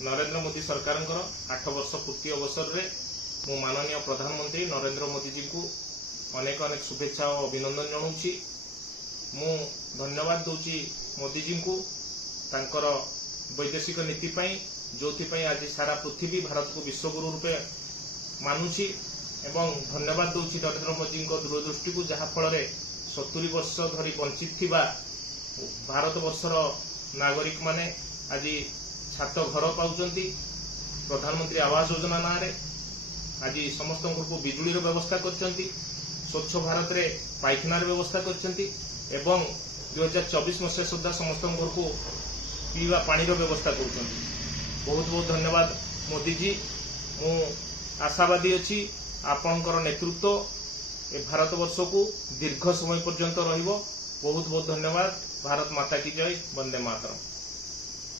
नरेंद्र मोदी सरकार 8 वर्ष पूर्ति अवसर में मु माननीय प्रधानमंत्री नरेंद्र मोदी जी को अनेक अनेक शुभेच्छा और अभिनंदन जनाऊँगी। मु धन्यवाद दूची मोदी जी को तांकर वैदेशिक नीति जो आज सारा पृथ्वी भारत को विश्वगुरु रूपे मानुची एवं धन्यवाद दूची नरेंद्र मोदी दूरदृष्टि को जहाँ फल 70 वर्ष धरी वंचित थिबा भारत वर्षर नागरिक माने आज छात घर पाउचंती। प्रधानमंत्री आवास योजना ना रे आज समस्त को बिजुली व्यवस्था करचंती, स्वच्छ भारत रे पाइखाना व्यवस्था करचंती एवं 2024 मसीहा सुधा समस्त घर को पीवा पानी व्यवस्था करचंती। बहुत बहुत धन्यवाद मोदी जी। मु आशावादी अच्छी आपणकर नेतृत्व ए भारत वर्ष को दीर्घ समय पर्यंत रहिबो। बहुत बहुत धन्यवाद। भारत माता की जय। वंदे मातरम।